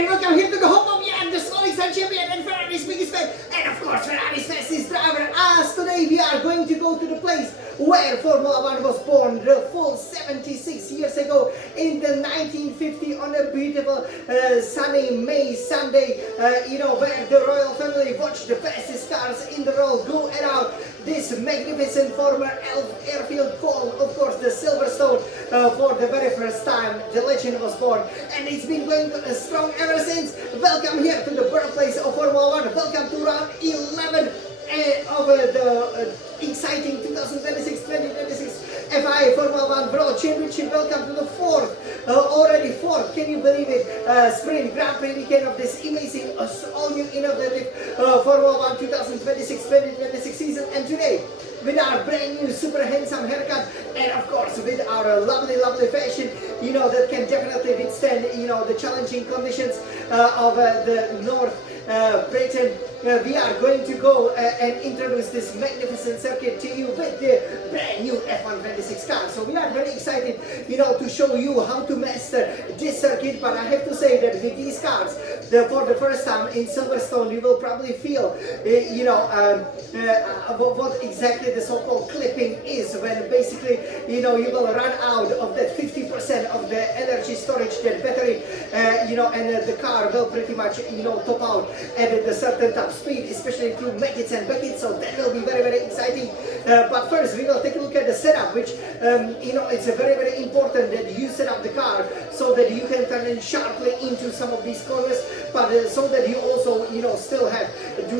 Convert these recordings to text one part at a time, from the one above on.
and welcome here to the home of Jan, the Solix champion and Ferrari's biggest fan, and of course Ferrari's fastest driver. As today we are going to go to the place where Formula One was born the full 76 years ago in the 1950 on a beautiful sunny May Sunday, where the royal family watched the fastest cars in the world go around this magnificent former airfield called, of course, the Silverstone. For the very first time the legend was born, and it's been going strong ever since. Welcome here to the birthplace of Formula One. Welcome to round 11 of the exciting 2026 FIA Formula One World Championship. Welcome to the already fourth, can you believe it, Sprint Grand Prix weekend of this amazing, all-new innovative Formula One 2026 season. And today, with our brand new super handsome haircut, and of course with our lovely fashion, that can definitely withstand, the challenging conditions of the North Britain, we are going to go and introduce this magnificent circuit to you with the brand new F126 car. So we are very excited, to show you how to master this circuit. But I have to say that with these cars, for the first time in Silverstone, you will probably feel, what exactly the so-called clipping is, when basically, you will run out of that 50% of the energy storage, that battery, and the car will pretty much, top out at a certain top speed, especially through Meckits and Beckett's. So that will be very exciting. But first, we will take a look at the setup, which, it's very important that you set up the car so that you can turn in sharply into some of these corners, but so that you also, do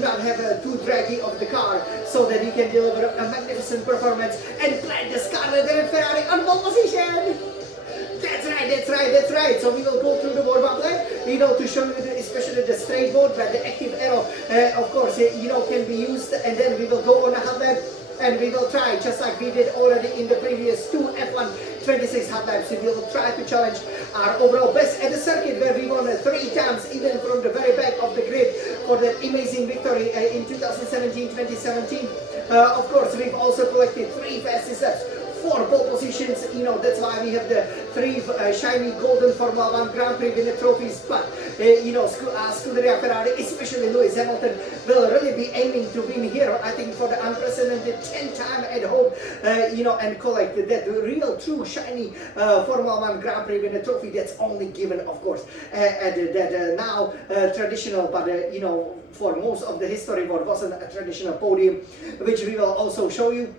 not have too draggy of the car, so that you can deliver a magnificent performance and plant the Scarlet and Ferrari on pole position. That's right. So we will go through the warm-up lap, to show you especially the straight mode where the active arrow, of course, can be used, and then we will go on a hot lap, and we will try, just like we did already in the previous two F126 hot laps, we will try to challenge our overall best at the circuit where we won 3 times, even from the very back of the grid, for that amazing victory in 2017. Of course, we've also collected 3 fastest laps, 4 pole positions, that's why we have the 3 shiny golden Formula One Grand Prix winner trophies. But, Scuderia Ferrari, especially Lewis Hamilton, will really be aiming to win here, I think, for the unprecedented 10th time at home, and collect that real, true, shiny Formula One Grand Prix winner trophy that's only given, of course, at that now traditional, but, for most of the history, what wasn't a traditional podium, which we will also show you.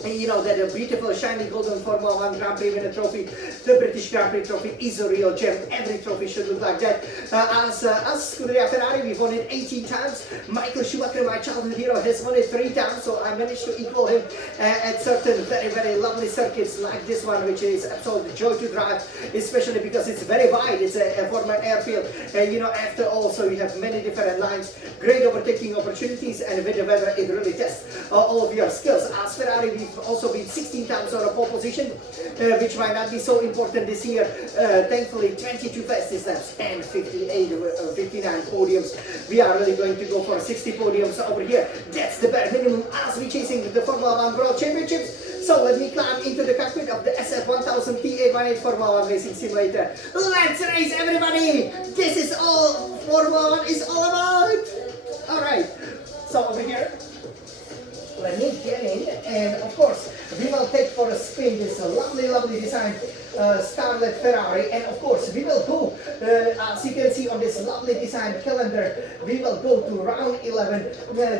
That a beautiful shiny golden Formula One Grand Prix winner trophy, the British Grand Prix trophy, is a real gem. Every trophy should look like that. As Scuderia Ferrari, we've won it 18 times. Michael Schumacher, my childhood hero, has won it 3 times, so I managed to equal him at certain very lovely circuits like this one, which is absolute joy to drive, especially because it's very wide. It's a former airfield, after all, so you have many different lines, great overtaking opportunities, and with the weather it really tests all of your skills. As Ferrari, we've also been 16 times on a pole position, which might not be so important this year. Thankfully, 22 fastest laps and 59 podiums. We are really going to go for 60 podiums over here. That's the bare minimum as we chasing the Formula One World Championships. So let me climb into the cockpit of the SF1000 T818 Formula One Racing Simulator. Let's race, everybody! This is all Formula One is all about! Alright, so over here, let me get in, and of course we will take for a spin this lovely design Scarlet Ferrari, and of course we will go, as you can see on this lovely design calendar, we will go to round 11,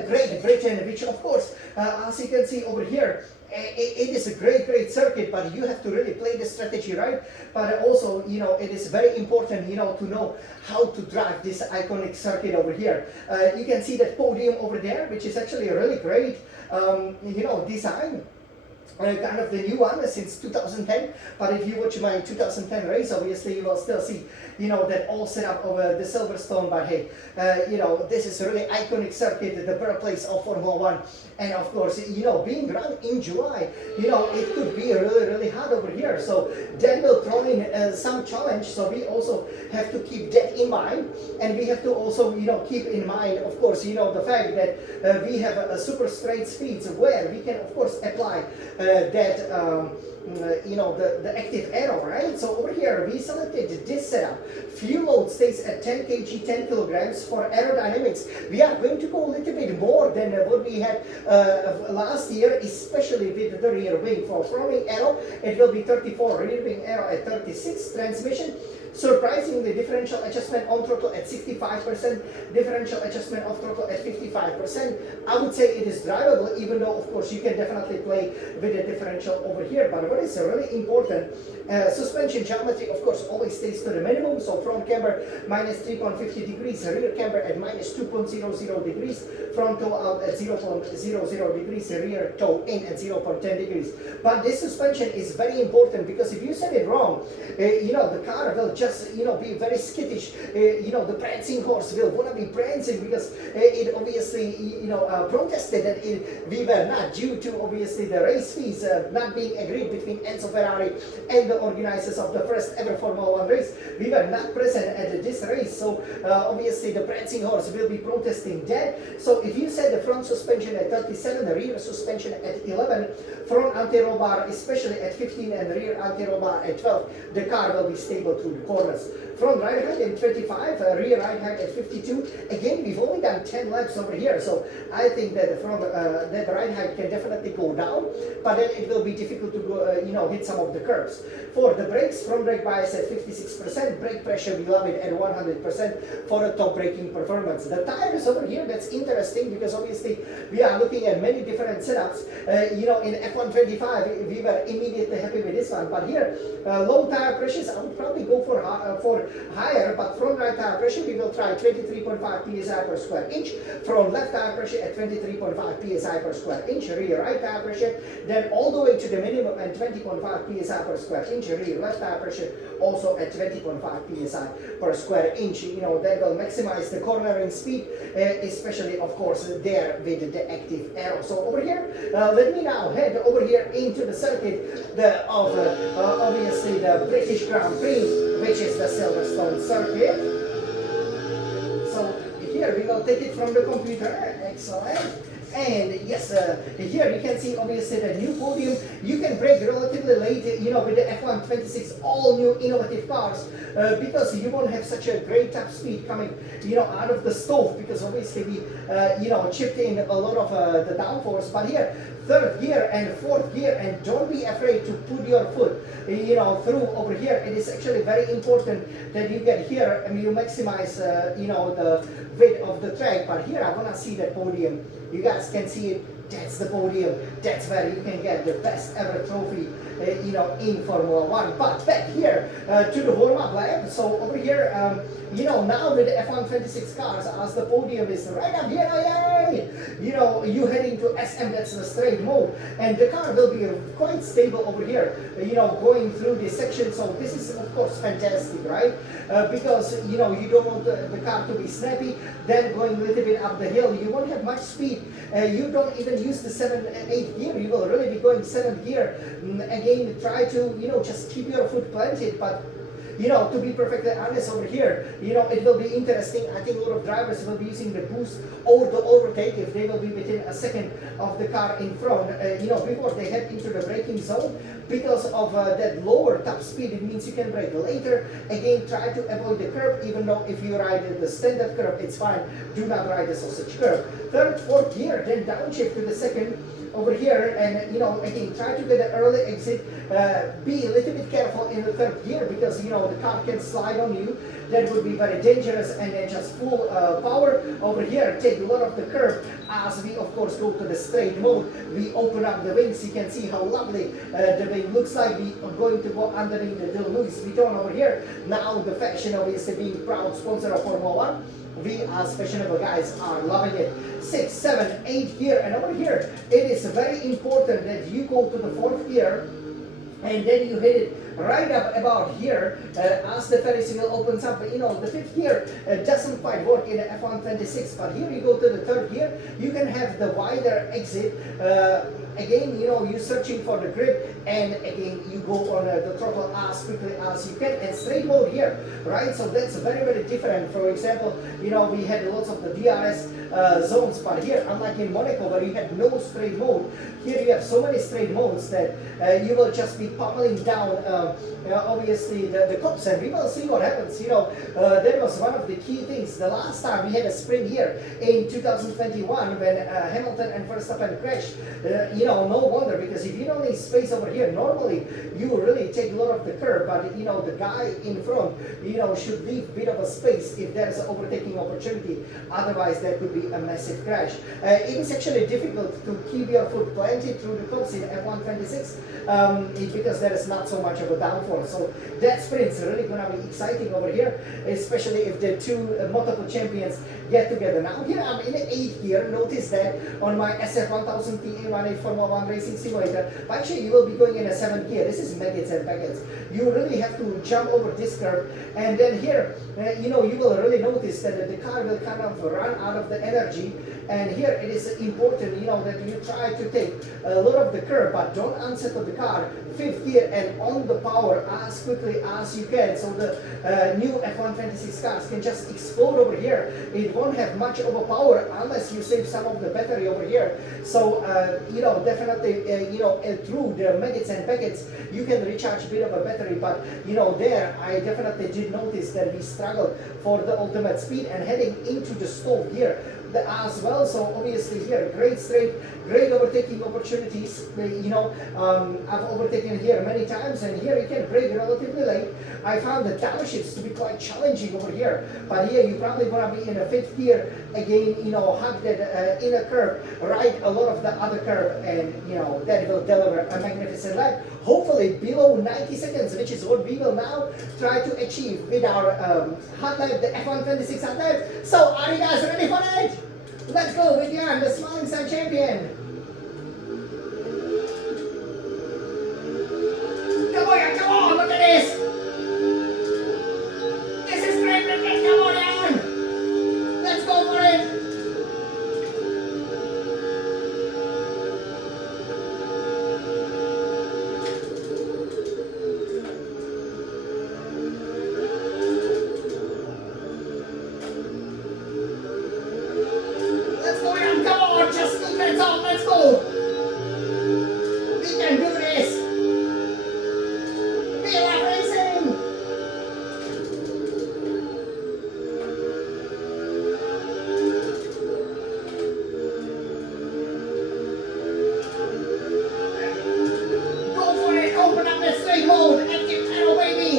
Great Britain, which of course, as you can see over here, it is a great circuit, but you have to really play the strategy right. But also, it is very important, to know how to drive this iconic circuit over here. You can see that podium over there, which is actually a really great, design. Kind of the new one since 2010, but if you watch my 2010 race, obviously you will still see, that all set up over the Silverstone. But hey, this is a really iconic circuit, the birthplace of Formula One, and of course, being run in July, it could be really hard over here. So that will throw in some challenge. So we also have to keep that in mind, and we have to also, keep in mind, of course, the fact that we have super straight speeds where we can, of course, apply that the active aero, right? So over here we selected this setup. Fuel load stays at 10 kg, 10 kilograms. For aerodynamics, we are going to go a little bit more than what we had last year, especially with the rear wing. For front wing aero, it will be 34, rear wing aero at 36, transmission. Surprisingly, differential adjustment on throttle at 65%, differential adjustment of throttle at 55%. I would say it is drivable, even though, of course, you can definitely play with the differential over here. But what is really important, suspension geometry, of course, always stays to the minimum. So front camber minus 3.50 degrees, rear camber at minus 2.00 degrees, front toe out at 0.00 degrees, rear toe in at 0.10 degrees. But this suspension is very important, because if you set it wrong, the car will just be very skittish. The prancing horse will want to be prancing, because it obviously protested that we were not, due to obviously the race fees not being agreed between Enzo Ferrari and the organizers of the first ever Formula 1 race. We were not present at this race, so obviously the prancing horse will be protesting that. So if you set the front suspension at 37, the rear suspension at 11, front anti-roll bar especially at 15, and rear anti-roll bar at 12, the car will be stable through the corners. Front ride height at 25, rear ride height at 52. Again, we've only done 10 laps over here, so I think that the front that the ride height can definitely go down, but then it will be difficult to go, hit some of the curves. For the brakes, front brake bias at 56%, brake pressure we love it at 100% for a top braking performance. The tires over here, that's interesting, because obviously we are looking at many different setups. In F125 we were immediately happy with this one, but here low tire pressures, I would probably go for higher, but front right tire pressure we will try 23.5 psi per square inch, front left tire pressure at 23.5 psi per square inch, rear right tire pressure then all the way to the minimum and 20.5 psi per square inch, rear left tire pressure also at 20.5 psi per square inch. That will maximize the cornering speed, especially of course there with the active aero. So over here, let me now head over here into the circuit of obviously the British Grand Prix, which is the Silverstone circuit. So here we will take it from the computer. Excellent. And yes, here you can see obviously the new podium. You can brake relatively late, with the F126 all new innovative cars, because you won't have such a great top speed coming, out of the stove, because obviously we, chipped in a lot of the downforce. But here, third gear and fourth gear, and don't be afraid to put your foot, through over here. It is actually very important that you get here and you maximize, the width of the track. But here I want to see that podium. You guys can see it. That's the podium. That's where you can get the best ever trophy, in Formula 1. But back here to the warm-up lap. So over here, now with the F126 cars, as the podium is right up here, yay! You heading to SM, that's the straight mode, and the car will be quite stable over here, going through this section. So this is of course fantastic, right? Because you don't want the car to be snappy. Then going a little bit up the hill, you won't have much speed. You don't even use the 7th and 8th gear. You will really be going 7th gear. Again, try to just keep your foot planted, but to be perfectly honest over here, it will be interesting. I think a lot of drivers will be using the boost or the overtake if they will be within a second of the car in front, before they head into the braking zone. Because of that lower top speed, it means you can brake later. Again, try to avoid the curb, even though if you ride the standard curb, it's fine. Do not ride the sausage curb. Third, fourth gear, then downshift to the second over here, and again try to get an early exit. Be a little bit careful in the third gear, because the car can slide on you. That would be very dangerous. And then just full power over here, take a lot of the curve. As we of course go to the straight mode, we open up the wings. You can see how lovely the wing looks like. We are going to go underneath the Louis Vuitton over here. Now the fashion obviously being proud sponsor of Formula 1. We as fashionable guys are loving it. 6, 7, 8 gear, and over here it is very important that you go to the fourth gear and then you hit it right up about here, as the Ferris wheel opens up, you know, the fifth gear doesn't quite work in the F126, but here you go to the third gear, you can have the wider exit. Again, you know, you're searching for the grip, and again, you go on the throttle as quickly as you can, and straight mode here, right? So that's very, very different. For example, you know, we had lots of the DRS zones, but here, unlike in Monaco, where you had no straight mode, here you have so many straight modes that you will just be pummeling down, obviously, the cops, and we will see what happens. You know, that was one of the key things. The last time we had a sprint here in 2021 when Hamilton and Verstappen crashed, you know, no wonder, because if you don't need space over here, normally you really take a lot of the curb, but you know, the guy in front, you know, should leave a bit of a space if there is an overtaking opportunity. Otherwise, there could be a massive crash. It is actually difficult to keep your foot planted through the cops in F126 because there is not so much of a downforce. So that sprint is really going to be exciting over here, especially if the two MotoGP champions get together. Now here I'm in the 8th gear. Notice that on my SF1000 TA18 Formula 1 Racing Simulator, but actually you will be going in a 7th gear. This is maggots and packets. You really have to jump over this curve, and then here, you know, you will really notice that the car will kind of run out of the energy. And here it is important, you know, that you try to take a lot of the curb, but don't unsettle the car. 5th gear and on the power as quickly as you can, so the new F126 cars can just explode over here. It won't have much of a power unless you save some of the battery over here. So you know, definitely, you know, through the maggots and packets, you can recharge a bit of a battery. But you know, there I definitely did notice that we struggled for the ultimate speed and heading into the stall here as well. So obviously here, great straight, great overtaking opportunities. You know, I've overtaken here many times, and here you can brake relatively late. I found the downshifts to be quite challenging over here, but here you probably want to be in a 5th gear again, you know, hug that inner curve, right a lot of the other curve, and you know, that will deliver a magnificent lap, hopefully below 90 seconds, which is what we will now try to achieve with our hot lap, the F126 hot lap. So are you guys ready for it? Let's go with Jan, the Smiling Sun champion. Come on, Jan, come on, look at this. This is great, come on, Jan. Let's go for it. Let's go! We can do this! We love racing! Go for it! Open up the straight mode! Active pedal, baby!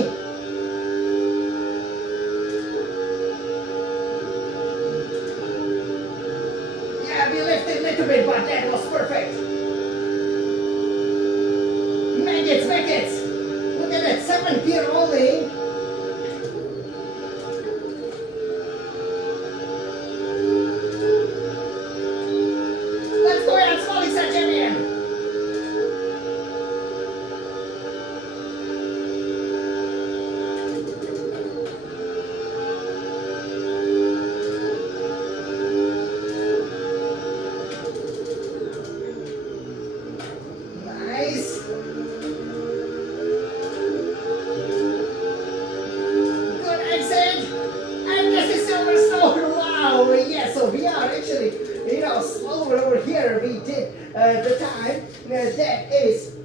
Yeah, we lifted a little bit, but that was perfect. Maggots. Look at that, 7th gear only. Let's go ahead, Smiling Sun champion. So we are actually, you know, slower over here. We did the time that is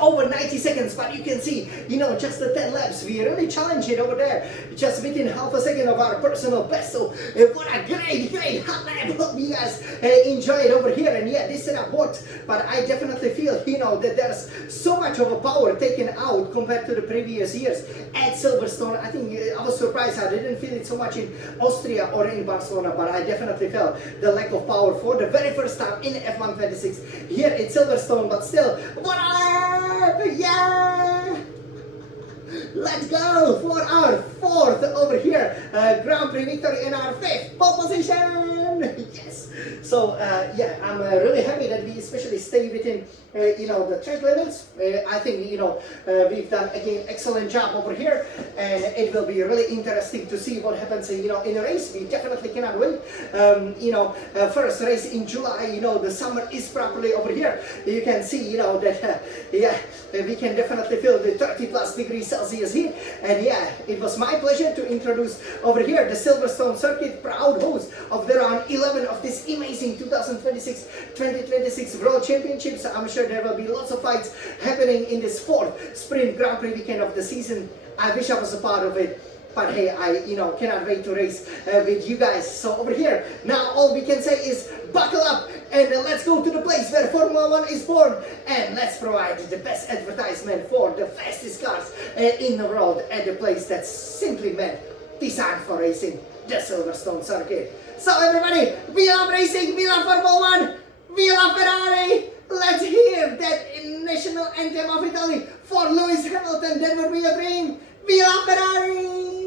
over 90 seconds, but you can see, you know, just the 10 laps, we really challenged it over there, just within half a second of our personal best. So what a great hot lap. Hope you guys enjoy it over here. And yeah, this setup worked, but I definitely feel, you know, that there's so much of a power taken out compared to the previous years at Silverstone. I think I was surprised. I didn't feel it so much in Austria or in Barcelona, but I definitely felt the lack of power for the very first time in F126 here at Silverstone. But still, what a lap! Yeah! Let's go for our 4th over here Grand Prix victory and our 5th pole position. Yes, So yeah, I'm really happy that we especially stay within the track limits. I think we've done again excellent job over here, and it will be really interesting to see what happens in a race. We definitely cannot wait. First race in July. The summer is properly over here. You can see that yeah, we can definitely feel the 30+ degrees Celsius heat. And yeah, it was my pleasure to introduce over here the Silverstone circuit, proud host of the round 11 of this amazing 2026 World Championships. I'm sure there will be lots of fights happening in this 4th Sprint Grand Prix weekend of the season. I wish I was a part of it. But hey, I cannot wait to race with you guys. So over here, now all we can say is buckle up and let's go to the place where Formula 1 is born, and let's provide the best advertisement for the fastest cars in the world at the place that's simply meant, designed for racing, the Silverstone circuit. So everybody, we love racing, we love Formula 1, we love Ferrari. Let's hear that national anthem of Italy for Lewis Hamilton. That would be a dream. We love Ferrari.